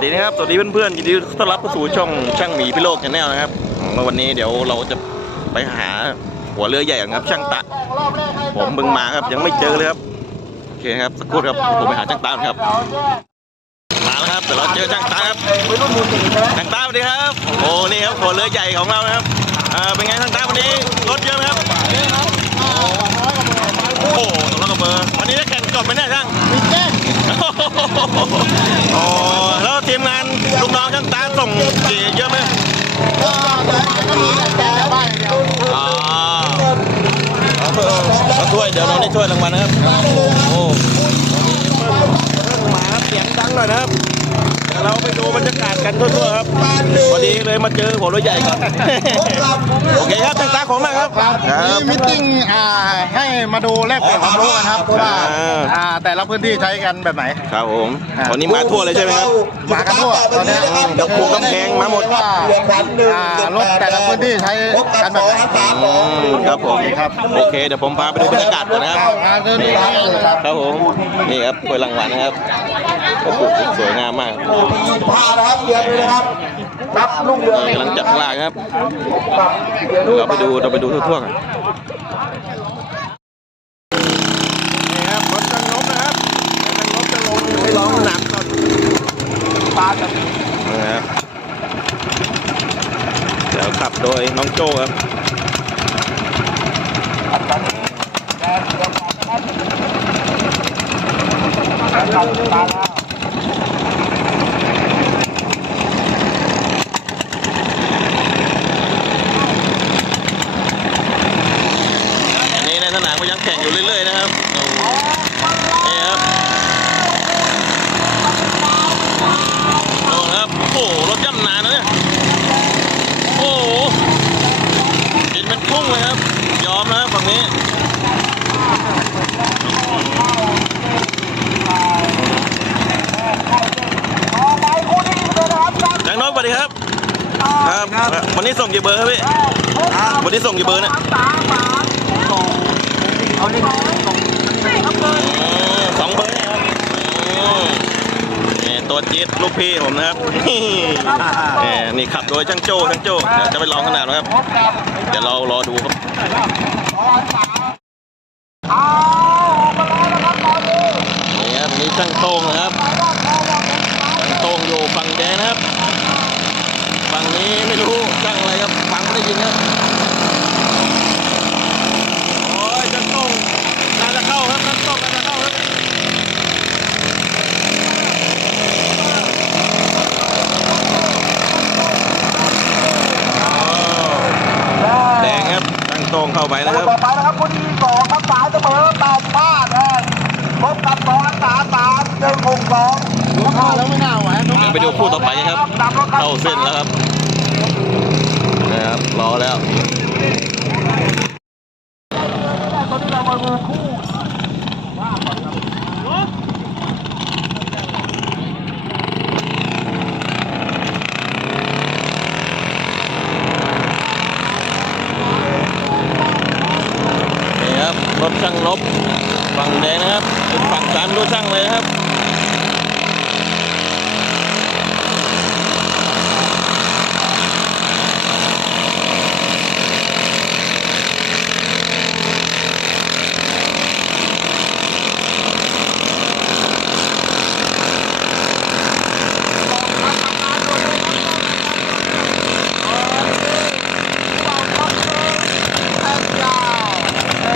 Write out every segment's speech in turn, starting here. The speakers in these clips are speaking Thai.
สวัสดีนะครับ สวัสดีเพื่อนๆ ยินดีต้อนรับเข้าสู่ช่องช่างหมีพิโลกชาแนลนะครับมาวันนี้เดี๋ยวเราจะไปหาหัวเรือใหญ่กันครับ ช่างตะ ผมเบิ่งมาครับยังไม่เจอเลยครับโอเคครับสักครู่ครับผมไปหาช่างตาครับมาแล้วครับเดี๋ยวเราเจอช่างตาครับช่างตาสวัสดีครับโอ้นี่ครับหัวเรือใหญ่ของเรานะครับเป็นไงช่างตาวันนี้รถเยอะไหมครับโอ้โหสำหรับกับเบอร์วันนี้ได้แข่งจบไหมเนี่ยช่างมีแจ้งโอ้ อ๋อแล้วถ้วยเดี๋ยวเราได้ถ้วยรางวัลนะครับ โอ้มาครับเสียงดังหน่อยนะครับ เดี๋ยวเรา ไปดูบรรยากาศกันทั่วๆครับพอดีเลยมาเจอหัวรถใหญ่ก่อนโอเคครับช่างตาของมากครับครับครันี่บมิทติ้งอ่าให้มาดูแลกเปลี่ยนความรู้กันครับว่าอ่าอ่าแต่ละพื้นที่ใช้กันแบบไหนครับผมวันนี้มาทั่วเลยใช่ไหมครับมากันทั่วตอนนี้กระปุกกำแพงมาหมดว่าอ่ารถแต่ละพื้นที่ใช้กันแบบไหนอืมครับผมครับโอเคเดี๋ยวผมพาไปดูบรรยากาศก่อนนะครับอ่าเดินดูครับครับผมนี่ครับถ้วยรางวัลนะครับ โอ้โหสวยงามมากผ้านะครับเรียนเลยนะครับรับลูกเรือนี่กำลังจับฉลากครับ เราไปดูเราไปดูทั่วๆกันนี่ครับรถจังนบนะครับรถจังนบจะลงให้ร้องสนามก่อนปลาจะนะครับเดี๋ยวขับโดยน้องโจ้ครับ อันนี้ในสนามก็ยังแข่งอยู่เรื่อยๆนะครับนี่ครับโน่นครับ โอ้โห รถย่ำนานนะเนี่ย โอ้โหกินเป็นพุ่งเลยครับ ยอม นะครับฝั่งนี้จังน้อยสวัสดีครับ ครับ วันนี้ส่งกี่เบอร์ครับพี่ วันนี้ส่งกี่เบอร์เนี่ยเอาดิอืมสองเบอร์เนี่ยครับอืมนี่ตัวจี๊ดลูกพี่ผมนะครับนี่นี่นี่ขับโดยช่างโจ้ช่างโจ้เดี๋ยวจะไปลองขนาดนะครับ เดี๋ยวเรารอดูครับ นี่ครับนี่ช่างโต้งนะครับช่างโต้งอยู่ฝั่งแดงนะครับ ฝั่งนี้ไม่รู้ช่างอะไรครับ ฟังไม่ได้ยินครับ โอ้ยช่างโต้งน่าจะเข้าครับช่างโต้งน่าจะเข้าครับอ๋อแดงครับช่างโต้งเข้าไปนะครับ ต่อไปนะครับคนที่สองครับสายเสมอแปดพลาดนะพบกับสองสามสามหนึ่งหกสอง รถเข้าแล้ว ไม่น่าไหวไปดูคู่ต่อไปครับ เข้าเส้นแล้วครับนะครับรอแล้วนี่ครับรถช่างนบฝั่งแดงนะครับเป็นฝั่งสามรถช่างเลยนะครับ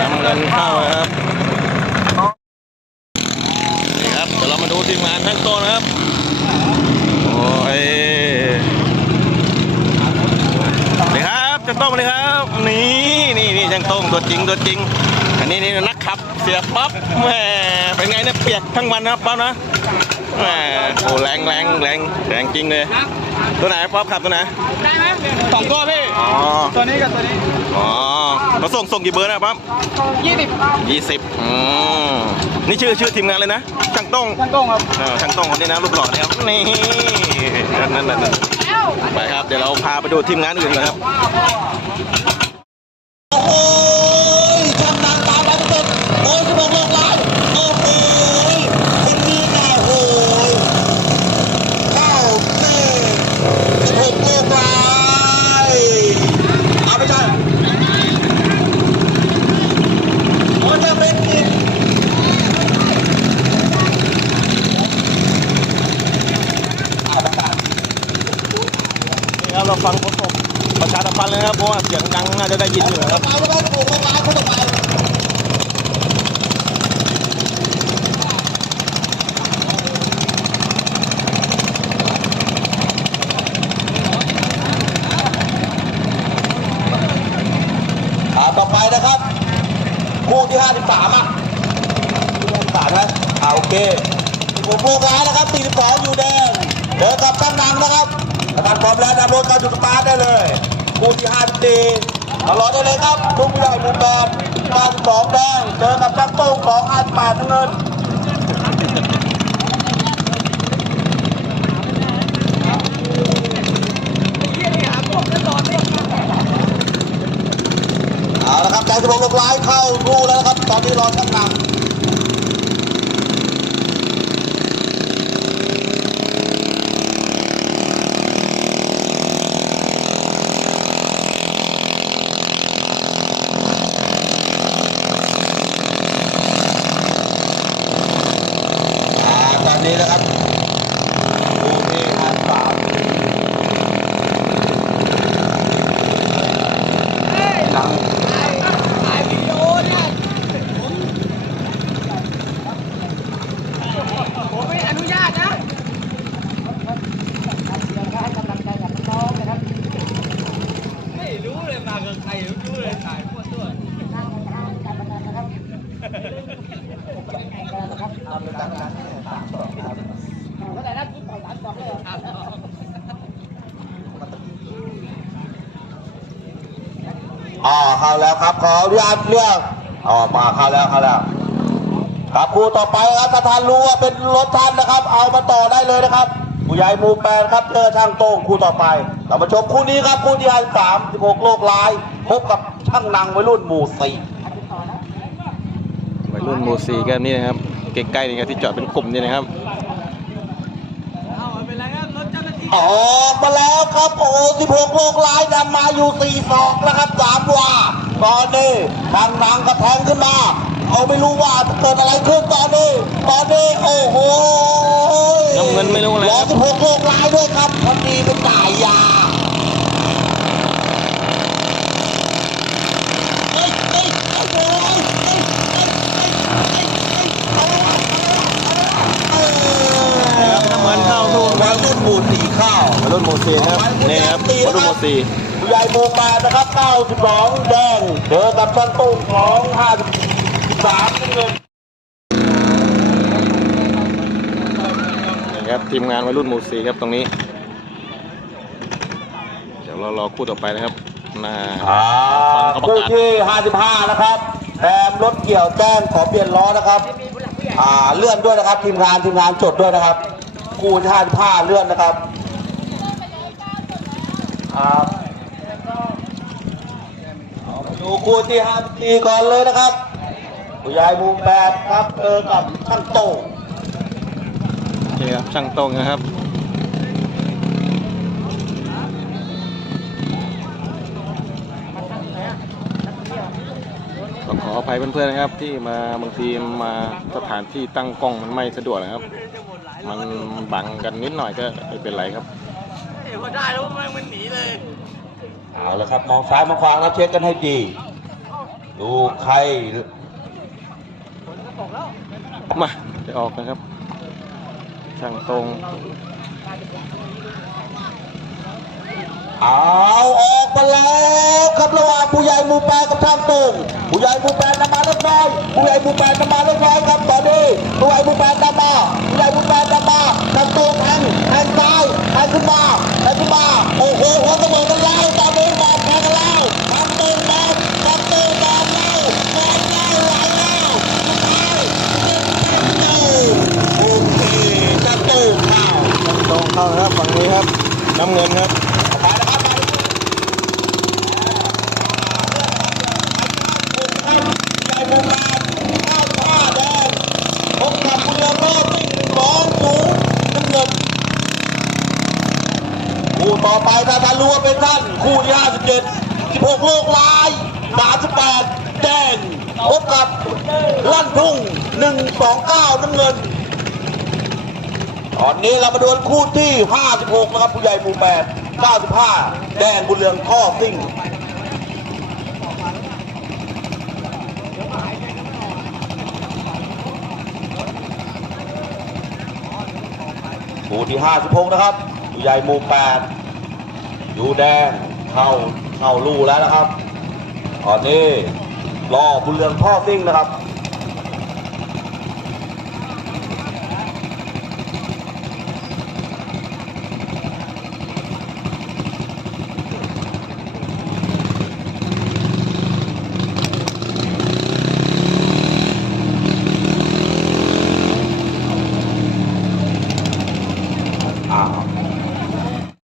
นำเงินเข้านะครับนี่ครับ เดี๋ยวเรามาดูทีมงานทั้งโต๊ะนะครับ โอ้ยสวัสดีครับจังโต้งสวัสดีครับ นี่นี่นี่จังโต้งตัวจริงตัวจริง อันนี้นี่นักขับ เสียป๊อปแหมเป็นไงเนี่ยเปียกทั้งวันนะป๊อปนะแหมโอ้แรงแรงแรงแรงจริงเลย ตัวไหนป๊อปขับตัวไหนได้ไหมสองตัวพี่อ๋อตัวนี้กับตัวนี้อ๋อเราส่งส่งกี่เบอร์นะป๊อปยี่สิบยี่สิบอืมนี่ชื่อชื่อทีมงานเลยนะช่างต้งช่างโต้งครับเออช่างต้งคนนี้นะรูปหล่อเนี่ยครับนี่นั่นนั่นนั่นไปครับเดี๋ยวเราพาไปดูทีมงานอื่นนะครับ โอ้โหทำนางตามไปสุดโอ้ยจะบอกลงไลน์โอ้โหคนนี้น่ะโอ้โหเข้า เสียงดังน่าจะได้ยินอยู่นะครับต่อไปนะครับถูกมาคู่ต่อไปอ่าที่ 53อะ53นะอ่าโอเคผมโลกร้ายนะครับ42อยู่แดงเจอกับตั้งนังนะครับประธานพร้อมแล้วนำรถเข้าจุดสตาร์ทได้เลย คู่ที่54มารอดได้เลยครับลูกใหญ่มุมบอล92แดงเจอกับตั้งโต้งของอันปาดน้ำเงินเอาละครับใจสมองลงร้ายเข้ารูแล้วนะครับ ตอนนี้รอช่างนำ นนี้นะครับดูที่อันสาม ผมไม่อนุญาตนะ ไม่รู้เลยมากับใครไม่รู้เลยถ่ายพวกตัว อ๋อเข้าแล้ว ครับขออนุญาตเลือกอ๋อมาเข้าแล้วเข้าแล้วครับคู่ต่อไปครับถ้าท่านรู้ว่าเป็นรถท่านนะครับ เอามาต่อได้เลยนะครับผู้ใหญ่หมูแปดครับเจอช่างโต้งคู่ต่อไป เรามาชมคู่นี้ครับคู่ที่ห้าสามสิบหกโลกลายพบกับช่างนางวัยรุ่นหมู่สี่วัยรุ่นโมซีกันนี่นะครับใกล้ๆนี่ครับที่จอดเป็นกลุ่มนี่นะครับ เอาเป็นไรครับรถเจ้าหน้าที่ ออกมาแล้วครับโอ้สิบหกโลกลายนำมาอยู่สี่ศอกนะครับสามว่าตอนนี้ทางนางกระแทงขึ้นมา เอาไม่รู้ว่าเกิดอะไรขึ้นตอนนี้ตอนนี้โอ้โหน้ำเงินไม่รู้อะไรร้อคยรับสิบหกโลกลายด้วยครับพอดีเป็นจ่ายยาเฮ้ยเฮ้ยโอ้โหเฮ้ยเฮ้ยเฮ้ยเฮ้ยเฮ้ยเอาละเอาละเอาละ นะครับน้ำเงินเข้าสู้ค วั รั ย บ รุ่นหมู่สี่เข้า วัยรุ่นโมซีนะครับนี่ครับวัยรุ่นโมซีผู้ใหญ่โมมานะครับ92แดงเจอกับช่างตุ้งของ53น้ำเงินนี่ครับทีมงานวัยรุ่นโมซีครับตรงนี้ เดี๋ยวเรารอคู่ต่อไปนะครับหน้าอ่าฟังเขาประกาศคู่ที่ 55 นะครับแถมรถเกี่ยวแจ้งขอเปลี่ยนล้อนะครับ อ่าเลื่อนด้วยนะครับ ทีมงานทีมงานจดด้วยนะครับ คู่ที่55เลื่อนนะครับ ครับเอามาดูคู่ที่54ก่อนเลยนะครับผู้ใหญ่หมูแปดครับเจอกับช่างโต้งนี่ครับช่างโตรงนะครับก็ขออภัยเพื่อนๆนะครับ ที่มาบางทีมาสถานที่ตั้งกล้องมันไม่สะดวกนะครับ มันบังกันนิดหน่อยก็ไม่เป็นไรครับ เฮ้ยพอได้แล้วแม่งมันหนีเลย เอาละครับมองซ้ายมองขวานะเช็คกันให้ดี ดูใครมาจะออกนะครับช่างตรง เอาออกมาแล้วครับระหว่างผู้ใหญ่หมู่แปดกับช่างตงผู้ใหญ่หมู่แปดนำมาเล็กน้อยผู้ใหญ่หมู่แปดนำมาเล็กน้อยครับตอนนี้ผู้ใหญ่หมู่แปดนำมาผู้ใหญ่หมู่แปดนำมาช่างตงแทงแทงซ้ายแทง ขึ้นมาแทงขึ้นมา โอ้โหหัวเสมอกันแล้ว ต่อไปถ้าท่านรู้ว่าเป็นท่าน คู่ที่ 57หกโลกลาย38แดงพบกับลั่นทุ่ง 129 น้ำเงิน ตอนนี้เรามาดูลคู่ที่ 56 นะครับ ผู้ใหญ่หมู่ 8 95 แดงบุญเรืองข้อซิ่งคู่ที่ 56 นะครับ ผู้ใหญ่หมู่ 8 ยู่แดงเข้าเข้าลู่แล้วนะครับตอนนี้รอบุญเรืองพ่อซิ่งนะครับ